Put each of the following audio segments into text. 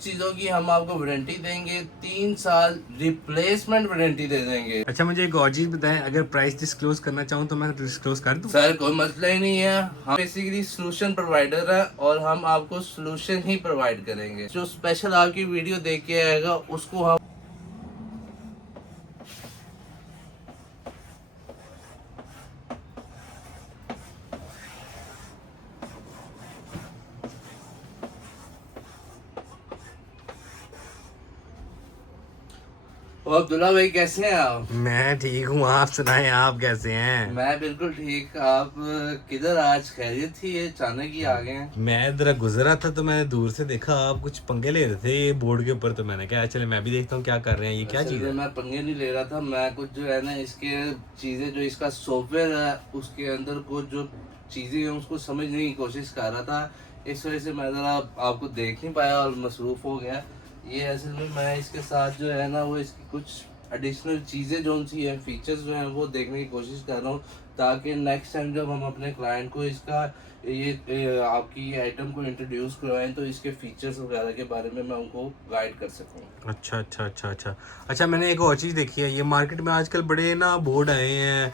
चीजों की हम आपको वारंटी देंगे, 3 साल रिप्लेसमेंट वारंटी दे देंगे। अच्छा मुझे एक और चीज बताएं, अगर प्राइस डिस्क्लोज करना चाहूँ तो मैं डिस्क्लोज कर दूं? सर कोई मसला ही नहीं है, हम बेसिकली सोल्यूशन प्रोवाइडर है और हम आपको सोल्यूशन ही प्रोवाइड करेंगे। जो स्पेशल आपकी वीडियो देख के आएगा उसको हम और अब्दुल्ला भाई कैसे हैं आप? मैं ठीक हूँ, आप सुनाएं, आप कैसे हैं? मैं बिल्कुल ठीक। आप किधर आज खैरियत थी, ये अचानक ही आ गए हैं? मैं जरा गुजरा था तो मैंने दूर से देखा आप कुछ पंगे ले रहे थे ये बोर्ड के ऊपर, तो मैंने कहा चले मैं भी देखता हूँ क्या कर रहे हैं, ये क्या असल चीज़ में है। मैं पंगे नहीं ले रहा था, मैं कुछ जो है ना इसके चीज़ें जो इसका सॉफ्टवेयर है उसके अंदर कुछ जो चीज़ें हैं उसको समझने की कोशिश कर रहा था। इस वजह से मैं ज़रा आपको देख नहीं पाया और मसरूफ़ हो गया। ये असल में मैं इसके साथ जो है ना वो इसकी कुछ एडिशनल चीज़ें जो सी हैं, फीचर्स जो हैं वो देखने की कोशिश कर रहा हूँ, ताकि नेक्स्ट टाइम जब हम अपने क्लाइंट को इसका आपकी आइटम को इंट्रोड्यूस करवाएं तो इसके फीचर्स वगैरह के बारे में मैं उनको गाइड कर सकूँ। अच्छा अच्छा अच्छा अच्छा। अच्छा मैंने एक और चीज़ देखी है, ये मार्केट में आजकल बड़े ना बोर्ड आए हैं,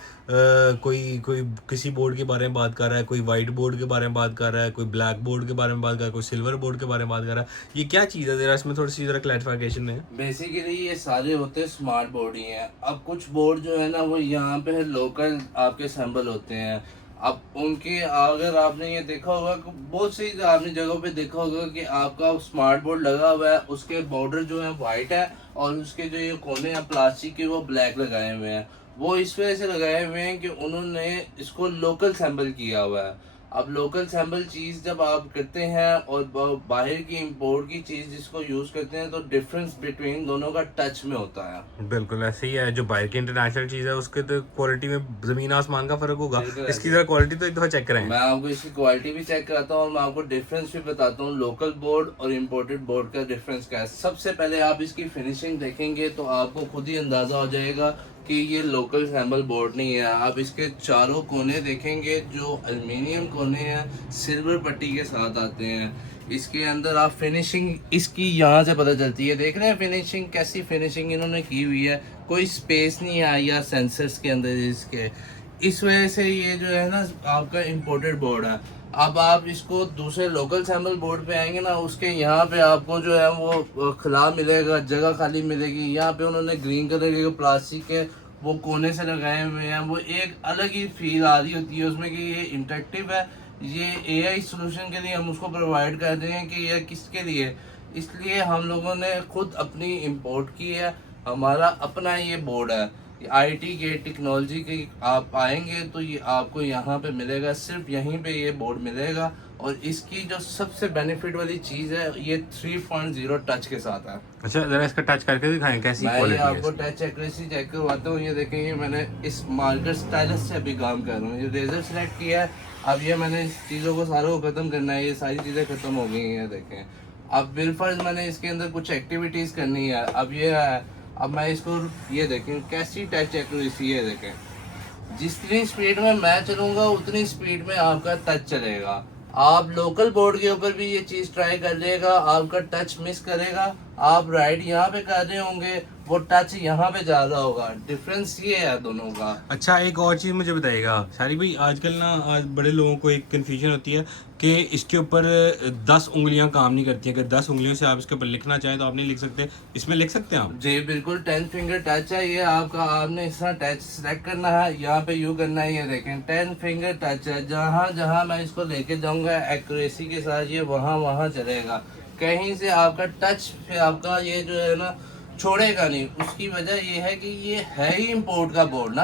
कोई कोई किसी बोर्ड के बारे में बात कर रहा है, कोई वाइट बोर्ड के बारे में बात कर रहा है, कोई ब्लैक बोर्ड के बारे में बात कर रहा है, कोई सिल्वर बोर्ड के बारे में बात कर रहा है। ये क्या चीज़ है, ज़रा इसमें थोड़ी सी ज़रा क्लैरिफिकेशन है। बेसिकली ये सारे होते हैं स्मार्ट बोर्ड ही हैं। अब कुछ बोर्ड जो है ना वो यहाँ पे लोकल आपके सैंपल होते हैं। अब उनके अगर आपने ये देखा होगा कि बहुत सी आपने जगहों पे देखा होगा कि आपका स्मार्ट बोर्ड लगा हुआ है, उसके बॉर्डर जो है वाइट है और उसके जो ये कोने हैं प्लास्टिक के वो ब्लैक लगाए हुए हैं। वो इस वजह से लगाए हुए हैं कि उन्होंने इसको लोकल सैंपल किया हुआ है। अब लोकल सैंपल चीज़ जब आप करते हैं और बाहर की इंपोर्ट की चीज़ जिसको यूज़ करते हैं तो डिफरेंस बिटवीन दोनों का टच में होता है। बिल्कुल ऐसे ही है, जो बाहर की इंटरनेशनल चीज़ है उसके तो क्वालिटी में ज़मीन आसमान का फ़र्क होगा। बिल्कुल इसकी ऐसे ज़रा क्वालिटी तो एक दफ़ा चेक कराएं। मैं आपको इसकी क्वालिटी भी चेक कराता हूँ और मैं आपको डिफरेंस भी बताता हूँ लोकल बोर्ड और इम्पोर्टेड बोर्ड का डिफरेंस क्या है। सबसे पहले आप इसकी फिनिशिंग देखेंगे तो आपको खुद ही अंदाज़ा हो जाएगा कि ये लोकल सैम्बल बोर्ड नहीं है। आप इसके चारों कोने देखेंगे जो एल्युमिनियम कोने हैं, सिल्वर पट्टी के साथ आते हैं। इसके अंदर आप फिनिशिंग इसकी यहाँ से पता चलती है, देख रहे हैं फिनिशिंग कैसी फिनिशिंग इन्होंने की हुई है, कोई स्पेस नहीं है या सेंसर्स के अंदर इसके। इस वजह से ये जो है ना आपका इम्पोर्टेड बोर्ड है। अब आप इसको दूसरे लोकल सैम्पल बोर्ड पे आएंगे ना, उसके यहाँ पे आपको जो है वो खिला मिलेगा, जगह खाली मिलेगी। यहाँ पे उन्होंने ग्रीन कलर के प्लास्टिक के वो कोने से लगाए हुए हैं, वो एक अलग ही फील आ रही होती है उसमें कि ये इंटरेक्टिव है। ये एआई सॉल्यूशन के लिए हम उसको प्रोवाइड कर रहे हैं कि ये किसके लिए, इसलिए हम लोगों ने खुद अपनी इंपोर्ट की है, हमारा अपना ये बोर्ड है। आईटी के टेक्नोलॉजी के आप आएंगे तो ये आपको यहाँ पे मिलेगा, सिर्फ यहीं पे ये बोर्ड मिलेगा। और इसकी जो सबसे बेनिफिट वाली चीज़ है ये 3.0 टच के साथ है। अच्छा ज़रा इसका टच करके दिखाएं कैसी मैं ये क्वालिटी है आपको इसकी। टच एक्यूरेसी चेक करवाता हूँ। ये देखें, ये मैंने इस मार्कर स्टाइलस से अभी काम कर रहा हूँ, ये रेजर सेलेक्ट किया है। अब ये मैंने इस चीज़ों को सारों को ख़त्म करना है, ये सारी चीज़ें ख़त्म हो गई हैं देखें। अब बिलफर्ज मैंने इसके अंदर कुछ एक्टिविटीज़ करनी है, अब ये है। अब मैं इसको ये देखें कैसी टच एक्यूरेसी है, देखें जितनी स्पीड में मैं चलूँगा उतनी स्पीड में आपका टच चलेगा। आप लोकल बोर्ड के ऊपर भी ये चीज़ ट्राई कर लेगा, आपका टच मिस करेगा। आप राइड यहाँ पे कर रहे होंगे, वो टच यहाँ पे ज़्यादा होगा। डिफरेंस ये है दोनों का। अच्छा एक और चीज़ मुझे बताइएगा शारी भाई, आजकल ना आज बड़े लोगों को एक कन्फ्यूजन होती है कि इसके ऊपर 10 उंगलियां काम नहीं करती हैं। अगर 10 उंगलियों से आप इसके ऊपर लिखना चाहें तो आप नहीं लिख सकते, इसमें लिख सकते हैं आप? जी बिल्कुल, 10 फिंगर टच है ये आपका। आपने इस तरह टच सेलेक्ट करना है, यहाँ पे यू करना है। ये देखें 10 फिंगर टच है, जहाँ जहाँ मैं इसको लेके जाऊँगा एक्यूरेसी के साथ ये वहाँ वहाँ चलेगा। कहीं से आपका टच फिर आपका ये जो है ना छोड़ेगा नहीं। उसकी वजह ये है कि ये है ही इम्पोर्ट का बोर्ड ना।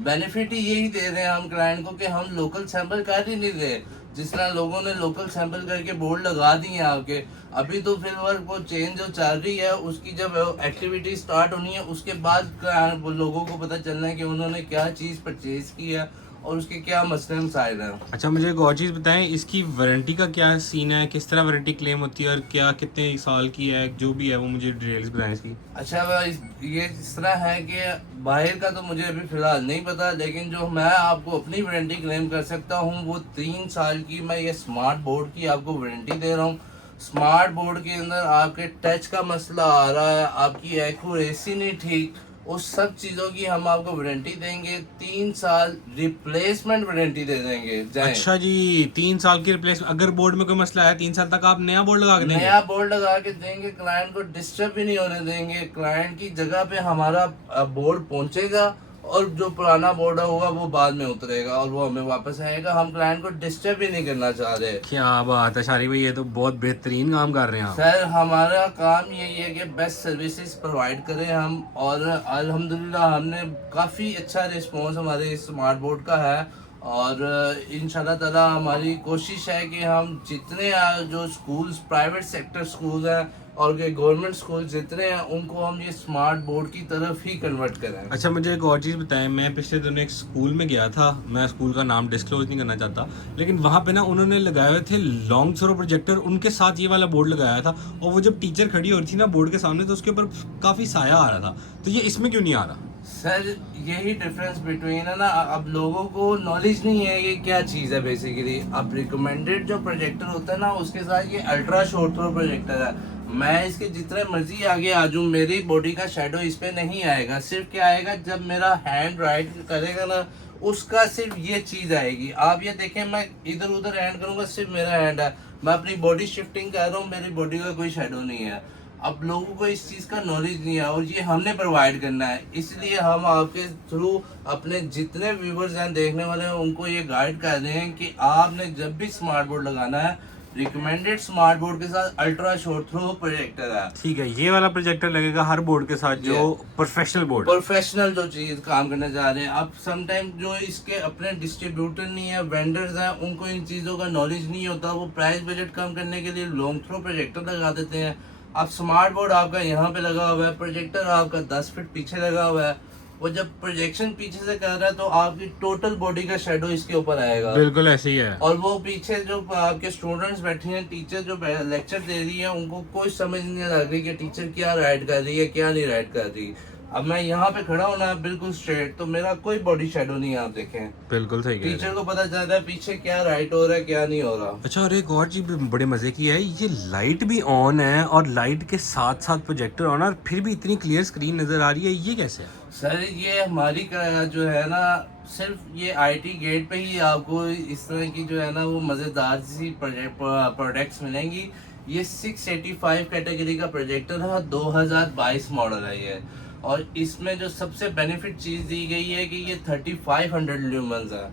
बेनिफिट ही यही दे रहे हैं हम क्लाइंट को कि हम लोकल सैंपल कर ही नहीं रहे। जिस तरह लोगों ने लोकल सैंपल करके बोर्ड लगा दिए हैं आपके, अभी तो फिर वो चेंज जो चल रही है उसकी जब एक्टिविटी स्टार्ट होनी है उसके बाद वो लोगों को पता चलना है कि उन्होंने क्या चीज़ परचेज की है और उसके क्या मसले मसाइल हैं। अच्छा मुझे एक और चीज़ बताएं, इसकी वारंटी का क्या सीन है, किस तरह वारंटी क्लेम होती है और क्या कितने साल की है, जो भी है वो मुझे डिटेल्स बताएं इसकी। अच्छा ये इस तरह है कि बाहर का तो मुझे अभी फ़िलहाल नहीं पता, लेकिन जो मैं आपको अपनी वारंटी क्लेम कर सकता हूँ वो 3 साल की मैं ये स्मार्ट बोर्ड की आपको वारंटी दे रहा हूँ। स्मार्ट बोर्ड के अंदर आपके टच का मसला आ रहा है, आपकी एक्यूरेसी नहीं ठीक, उस सब चीज़ों की हम आपको वारंटी देंगे। 3 साल रिप्लेसमेंट वारंटी दे देंगे। जाएं। अच्छा जी, 3 साल की रिप्लेस, अगर बोर्ड में कोई मसला है 3 साल तक आप नया बोर्ड लगा के देंगे? नया बोर्ड लगा के देंगे, क्लाइंट को डिस्टर्ब भी नहीं होने देंगे। क्लाइंट की जगह पे हमारा बोर्ड पहुंचेगा और जो पुराना बोर्ड होगा वो बाद में उतरेगा और वो हमें वापस आएगा। हम क्लाइंट को डिस्टर्ब भी नहीं करना चाह रहे। क्या बात है शारी भाई, ये तो बहुत बेहतरीन काम कर रहे हैं आप। सर हमारा काम यही है कि बेस्ट सर्विसेज प्रोवाइड करें हम, और अल्हम्दुलिल्लाह हमने काफ़ी अच्छा रिस्पॉन्स हमारे इस स्मार्ट बोर्ड का है। और इंशाल्लाह ताला हमारी कोशिश है कि हम जितने जो स्कूल्स, प्राइवेट सेक्टर स्कूल हैं और के गवर्नमेंट स्कूल जितने हैं, उनको हम ये स्मार्ट बोर्ड की तरफ ही कन्वर्ट करें। अच्छा, मुझे एक और चीज़ बताएं, मैं पिछले दिनों एक स्कूल में गया था, मैं स्कूल का नाम डिस्क्लोज नहीं करना चाहता, लेकिन वहाँ पे ना उन्होंने लगाए हुए थे लॉन्ग थ्रो प्रोजेक्टर, उनके साथ ये वाला बोर्ड लगाया था, और वो जब टीचर खड़ी हो रही थी ना बोर्ड के सामने तो उसके ऊपर काफ़ी साया आ रहा था, तो ये इसमें क्यों नहीं आ रहा? सर यही डिफरेंस बिटवीन है ना, अब लोगों को नॉलेज नहीं है ये क्या चीज़ है बेसिकली। अब रिकमेंडेड जो प्रोजेक्टर होता है ना, उसके साथ ये अल्ट्रा शॉर्ट थ्रो प्रोजेक्टर है। मैं इसके जितने मर्जी आगे आ जाऊँ, मेरी बॉडी का शेडो इस पे नहीं आएगा। सिर्फ क्या आएगा, जब मेरा हैंड राइट करेगा ना, उसका सिर्फ ये चीज़ आएगी। आप ये देखें, मैं इधर उधर हैंड करूँगा, सिर्फ मेरा हैंड है, मैं अपनी बॉडी शिफ्टिंग कर रहा हूँ, मेरी बॉडी का कोई शेडो नहीं है। अब लोगों को इस चीज़ का नॉलेज नहीं है और ये हमने प्रोवाइड करना है। इसलिए हम आपके थ्रू अपने जितने व्यूवर्स हैं, देखने वाले हैं, उनको ये गाइड कर रहे हैं कि आपने जब भी स्मार्ट बोर्ड लगाना है, रिकमेंडेड स्मार्ट बोर्ड के साथ अल्ट्रा शॉर्ट थ्रो प्रोजेक्टर है। ठीक है, ये वाला प्रोजेक्टर लगेगा हर बोर्ड के साथ, जो प्रोफेशनल बोर्ड, प्रोफेशनल जो चीज काम करने जा रहे हैं। अब समटाइम जो इसके अपने डिस्ट्रीब्यूटर नहीं है, वेंडर्स हैं, उनको इन चीज़ों का नॉलेज नहीं होता, वो प्राइस बजट कम करने के लिए लॉन्ग थ्रो प्रोजेक्टर लगा देते हैं। अब स्मार्ट बोर्ड आपका यहाँ पे लगा हुआ है, प्रोजेक्टर आपका 10 फीट पीछे लगा हुआ है, वो जब प्रोजेक्शन पीछे से कर रहा है तो आपकी टोटल बॉडी का शेडो इसके ऊपर आएगा। बिल्कुल ऐसे ही है। और वो पीछे जो आपके स्टूडेंट्स बैठे हैं, टीचर जो लेक्चर दे रही है, उनको कोई समझ नहीं लग रही कि टीचर क्या राइट कर रही है, क्या नहीं राइट कर रही। अब मैं यहाँ पे खड़ा हूँ ना बिल्कुल स्ट्रेट, तो मेरा कोई बॉडी शेडो नहीं है, आप देखें। बिल्कुल सही है। टीचर को पता चल रहा है पीछे क्या राइट हो रहा है, क्या नहीं हो रहा। अच्छा, और एक और चीज बड़े मजे की है, ये लाइट भी ऑन है और लाइट के साथ साथ प्रोजेक्टर ऑन है, और फिर भी इतनी क्लियर स्क्रीन नजर आ रही है, ये कैसे है? सर ये हमारी जो है ना, सिर्फ ये आईटी गेट पे ही आपको इस तरह की जो है ना वो मज़ेदार सी प्रोडक्ट्स मिलेंगी। ये 685 कैटेगरी का प्रोजेक्टर है, 2022 मॉडल है ये। और इसमें जो सबसे बेनिफिट चीज़ दी गई है कि ये 3500 ल्यूमन्स है।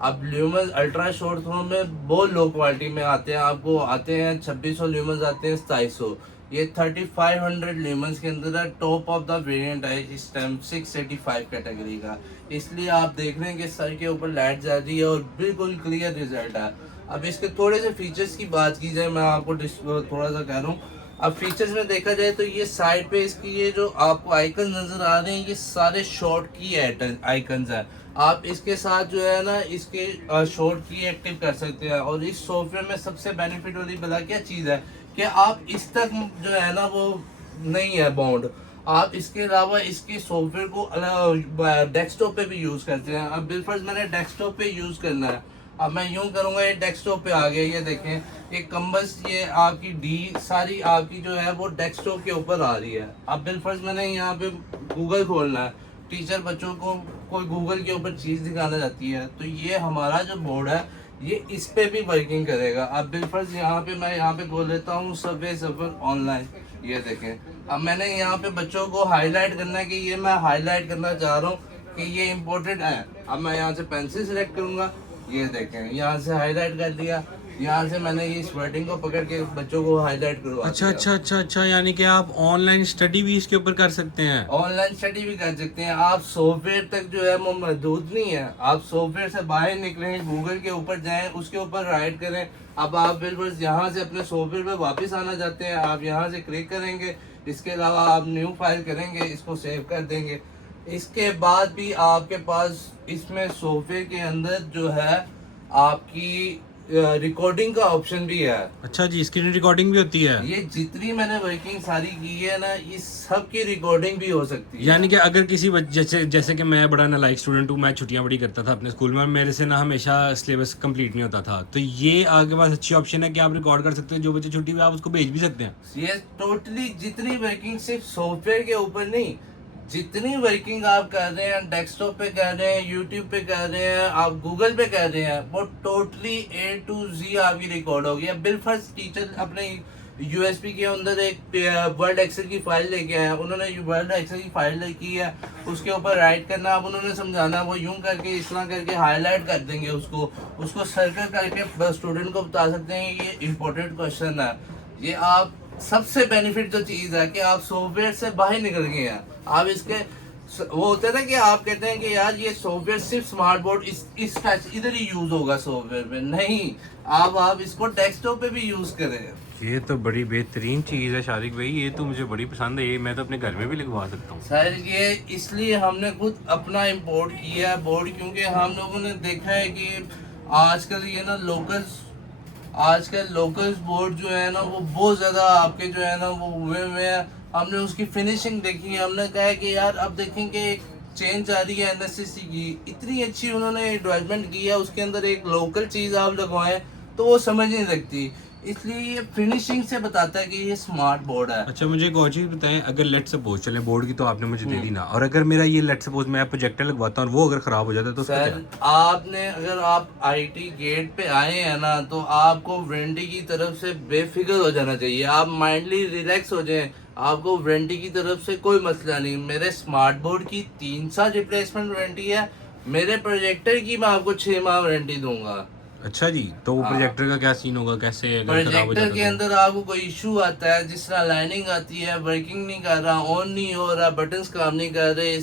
अब ल्यूमन्स अल्ट्रा शॉर्ट थ्रो में बहुत लो क्वालिटी में आते हैं, आपको आते हैं 2600 ल्यूमन्स, आते हैं 2700। ये 3500 ल्यूमन्स के अंदर है, टॉप ऑफ द वेरिएंट है इस टाइम 685 कैटेगरी का। इसलिए आप देख रहे हैं कि सर के ऊपर लाइट जा रही है और बिल्कुल क्लियर रिजल्ट है। अब इसके थोड़े से फीचर्स की बात की जाए, मैं आपको थोड़ा सा कह रहा हूँ। अब फीचर्स में देखा जाए तो ये साइड पे इसकी ये जो आपको आइकन नजर आ रहे हैं, ये सारे शॉर्ट की आइकन्स हैं। आप इसके साथ जो है ना इसके शॉर्ट की एक्टिव कर सकते हैं। और इस सॉफ्टवेयर में सबसे बेनिफिट वाली बता क्या चीज़ है कि आप इस तक जो है ना वो नहीं है बाउंड, आप इसके अलावा इसके सॉफ्टवेयर को डेस्कटॉप पे भी यूज़ करते हैं। अब बिलफर्ज मैंने डेस्कटॉप पे यूज़ करना है, अब मैं यूं करूंगा, ये डेस्कटॉप पे आ गया, ये देखें, ये कम्बस, ये आपकी डी सारी आपकी जो है वो डेस्कटॉप के ऊपर आ रही है। अब बिलफर्ज मैंने यहाँ पे गूगल खोलना है, टीचर बच्चों को कोई गूगल के ऊपर चीज़ दिखाना चाहती है, तो ये हमारा जो बोर्ड है ये इस पे भी वर्किंग करेगा। अब बिलफर्ज यहाँ पे मैं यहाँ पे खोल लेता हूँ सबवे सफर ऑनलाइन, ये देखें। अब मैंने यहाँ पे बच्चों को हाईलाइट करना है कि ये मैं हाईलाइट करना चाह रहा हूँ कि ये इम्पोर्टेंट है। अब मैं यहाँ से पेंसिल सेलेक्ट करूँगा, ये देखें यहाँ से हाईलाइट कर दिया, यहाँ से मैंने ये वर्डिंग को पकड़ के बच्चों को हाईलाइट करवा अच्छा अच्छा अच्छा अच्छा, यानी कि आप ऑनलाइन स्टडी भी इसके ऊपर कर सकते हैं? ऑनलाइन स्टडी भी कर सकते हैं। आप सॉफ्टवेयर तक जो है वो महदूद नहीं है, आप सॉफ्टवेयर से बाहर निकलें, गूगल के ऊपर जाएं, उसके ऊपर राइट करें। अब आप बिल्कुल यहाँ से अपने सॉफ्टवेयर पे वापस आना चाहते हैं, आप यहाँ से क्लिक करेंगे, इसके अलावा आप न्यू फाइल करेंगे, इसको सेव कर देंगे। इसके बाद भी आपके पास इसमें सॉफ्टवेयर के अंदर जो है आपकी रिकॉर्डिंग का ऑप्शन भी है। अच्छा जी, स्क्रीन रिकॉर्डिंग भी होती है। ये जितनी मैंने वर्किंग सारी की है ना, इस सब की रिकॉर्डिंग भी हो सकती है। यानी कि अगर किसी जैसे जैसे कि मैं बड़ा नालायक स्टूडेंट हूँ, मैं छुट्टियां बड़ी करता था अपने स्कूल में, मेरे से ना हमेशा सिलेबस कंप्लीट नहीं होता था, तो ये आपके पास अच्छी ऑप्शन है कि आप रिकॉर्ड कर सकते हैं, जो बच्चे छुट्टी में आप उसको भेज भी सकते हैं। ये टोटली जितनी वर्किंग सिर्फ सॉफ्टवेयर के ऊपर नहीं, जितनी वर्किंग आप कर रहे हैं, डेस्कटॉप पे कर रहे हैं, यूट्यूब पे कर रहे हैं, आप गूगल पे कर रहे हैं, वो टोटली A to Z आपकी रिकॉर्ड होगी। अब बिलफर्ज टीचर अपने यूएसपी के अंदर एक वर्ड एक्सेल की फाइल लेके आए, उन्होंने वर्ड एक्सेल की फाइल लिखी है, उसके ऊपर राइट करना, अब उन्होंने समझाना, वो यूं करके इस तरह करके हाईलाइट कर देंगे, उसको सर्कल करके स्टूडेंट को बता सकते हैं ये इंपॉर्टेंट क्वेश्चन है। ये आप सबसे बेनिफिट जो चीज है कि आप सॉफ्टवेयर से बाहर निकल गए हैं। आप इसके वो होता है ना कि आप कहते हैं कि यार ये सॉफ्टवेयर सिर्फ स्मार्ट बोर्ड इस टच इधर ही यूज होगा सॉफ्टवेयर में, नहीं, आप इसको डेस्कटॉप पे भी यूज करें। ये तो बड़ी बेहतरीन चीज़ है शारिक भाई, ये तो मुझे बड़ी पसंद है, ये मैं तो अपने घर में भी लगवा सकता हूँ। सर ये इसलिए हमने खुद अपना इंपोर्ट किया है बोर्ड, क्योंकि हम लोगों ने देखा है कि आजकल ये ना लोकल्स बोर्ड जो है ना वो बहुत ज्यादा आपके जो है ना वो हुए हैं। हमने उसकी फिनिशिंग देखी है, हमने कहा है कि यार अब देखेंगे एक चेंज आ रही है एनएससी की, इतनी अच्छी उन्होंने डेवलपमेंट की है, उसके अंदर एक लोकल चीज आप लगवाएं तो वो समझ नहीं लगती, इसलिए ये फिनिशिंग से बताता है कि ये स्मार्ट बोर्ड है। अच्छा मुझे एक और चीज़ बताएं, अगर लेट सपोज चले बोर्ड की तो आपने मुझे दे दी ना, और अगर मेरा ये लेट सपोज मैं प्रोजेक्टर लगवाता हूँ और वो अगर खराब हो जाता है तो उसका सर क्या? आपने अगर आप आईटी गेट पे आए हैं ना, तो आपको वारंटी की तरफ से बेफिक्र हो जाना चाहिए, आप माइंडली रिलैक्स हो जाएं, आपको वारंटी की तरफ से कोई मसला नहीं। मेरे स्मार्ट बोर्ड की 3 साल रिप्लेसमेंट वारंटी है, मेरे प्रोजेक्टर की मैं आपको 6 माह वारंटी दूंगा। अच्छा जी, तो वो हाँ। प्रोजेक्टर का क्या सीन होगा, कैसे अगर खराब हो प्रोजेक्टर जाता के तो? अंदर आपको कोई इशू आता है, जिस तरह लाइनिंग आती है, वर्किंग नहीं कर रहा, ऑन नहीं हो रहा, बटन्स काम नहीं कर रहे,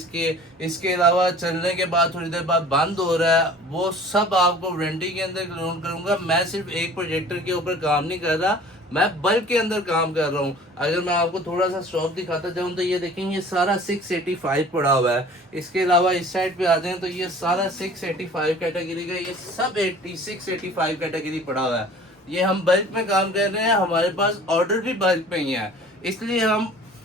इसके अलावा चलने के बाद थोड़ी देर बाद बंद हो रहा है, वो सब आपको वारंटी के अंदर क्लेम करूंगा। मैं सिर्फ एक प्रोजेक्टर के ऊपर काम नहीं कर रहा, मैं बल्ब के अंदर काम कर रहा हूँ। अगर मैं आपको थोड़ा सा स्टॉक दिखाता जाऊँ तो ये देखेंगे, ये सारा 685 पड़ा हुआ है। इसके अलावा इस साइड पे आ जाए तो ये सारा 685 कैटेगरी का, ये सब 685 कैटेगरी पड़ा हुआ है। ये हम बल्क में काम कर रहे हैं, हमारे पास ऑर्डर भी बल्क में ही है, इसलिए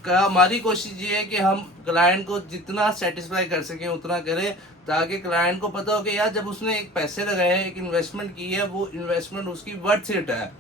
हमारी कोशिश ये है कि हम क्लाइंट को जितना सेटिस्फाई कर सकें उतना करें, ताकि क्लाइंट को पता हो कि यार जब उसने एक पैसे लगाए हैं, एक इन्वेस्टमेंट की है, वो इन्वेस्टमेंट उसकी वर्थ इट है।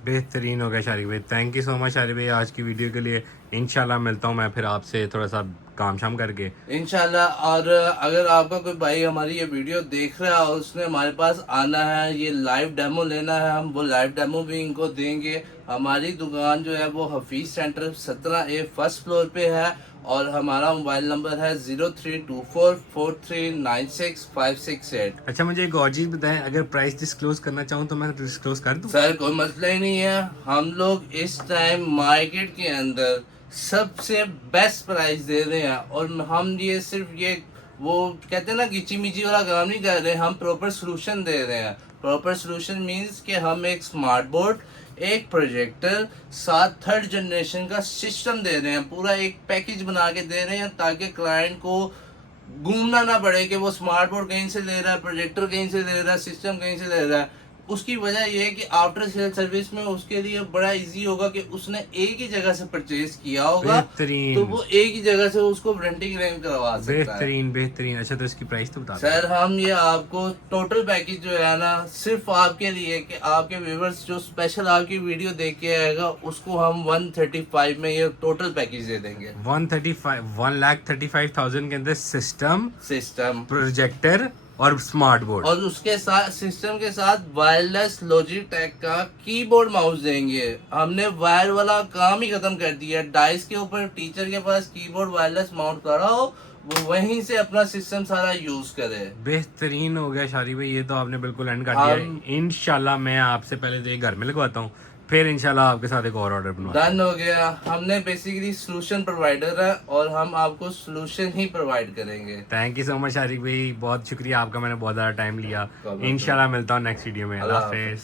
बेहतरीन हो गया शारिक भाई, thank you so much Shariq भाई आज की वीडियो के लिए। इंशाल्लाह मिलता हूँ मैं फिर आपसे थोड़ा सा काम शाम करके। इंशाल्लाह। और अगर आपका कोई भाई हमारी ये वीडियो देख रहा है और उसने हमारे पास आना है, ये लाइव डेमो लेना है, हम वो लाइव डेमो भी इनको देंगे। हमारी दुकान जो है वो Hafeez centre 17A first floor पे है, और हमारा मोबाइल नंबर है 0324439658। अच्छा मुझे एक और चीज़ बताएं, अगर प्राइस डिस्क्लोज करना चाहूँ तो मैं डिस्क्लोज कर दूँ? सर कोई मसला ही नहीं है, हम लोग इस टाइम मार्केट के अंदर सबसे बेस्ट प्राइस दे रहे हैं, और हम ये सिर्फ ये वो कहते हैं ना गिची मिची वाला काम नहीं कर रहे, हम प्रॉपर सोल्यूशन दे रहे हैं। प्रॉपर सोल्यूशन मींस कि हम एक स्मार्ट बोर्ड, एक प्रोजेक्टर, साथ 3rd जनरेशन का सिस्टम दे रहे हैं, पूरा एक पैकेज बना के दे रहे हैं, ताकि क्लाइंट को घूमना ना पड़े कि वो स्मार्ट बोर्ड कहीं से ले रहा है, प्रोजेक्टर कहीं से ले रहा है, सिस्टम कहीं से ले रहा है। उसकी वजह यह है कि आफ्टर सेल सर्विस में उसके लिए बड़ा इजी होगा कि उसने एक ही जगह से परचेज किया होगा, बेहतरीन। तो वो एक ही जगह से उसको वारंटी क्लेम करवा सकता है। बेहतरीन बेहतरीन। अच्छा तो इसकी प्राइस तो बता दो। सर हम ये आपको टोटल पैकेज जो है ना, सिर्फ आपके लिए कि आपके व्यूवर्स जो स्पेशल आपकी वीडियो देख के आएगा, उसको हम 135 में ये टोटल पैकेज दे देंगे। 1,35,000 के अंदर सिस्टम, प्रोजेक्टर और स्मार्ट बोर्ड, और उसके साथ सिस्टम के साथ वायरलेस लॉजिटेक का कीबोर्ड माउस देंगे। हमने वायर वाला काम ही खत्म कर दिया, डाइस के ऊपर टीचर के पास कीबोर्ड वायरलेस माउंट करा हो, वो वहीं से अपना सिस्टम सारा यूज करे। बेहतरीन हो गया शारी भाई, ये तो आपने बिल्कुल एंड कर दिया। इंशाल्लाह मैं आपसे पहले तो ये घर में लगवाता हूँ, फिर इंशाल्लाह आपके साथ एक और ऑर्डर बनवाता हूँ। डन हो गया। हमने बेसिकली सोल्यूशन प्रोवाइडर है, और हम आपको सोल्यूशन ही प्रोवाइड करेंगे। Thank you so much Shariq भाई, बहुत शुक्रिया आपका, मैंने बहुत ज़्यादा टाइम लिया। प्रॉब्लम इंशाल्लाह मिलता हूँ नेक्स्ट वीडियो में। अल्लाह हाफिज़।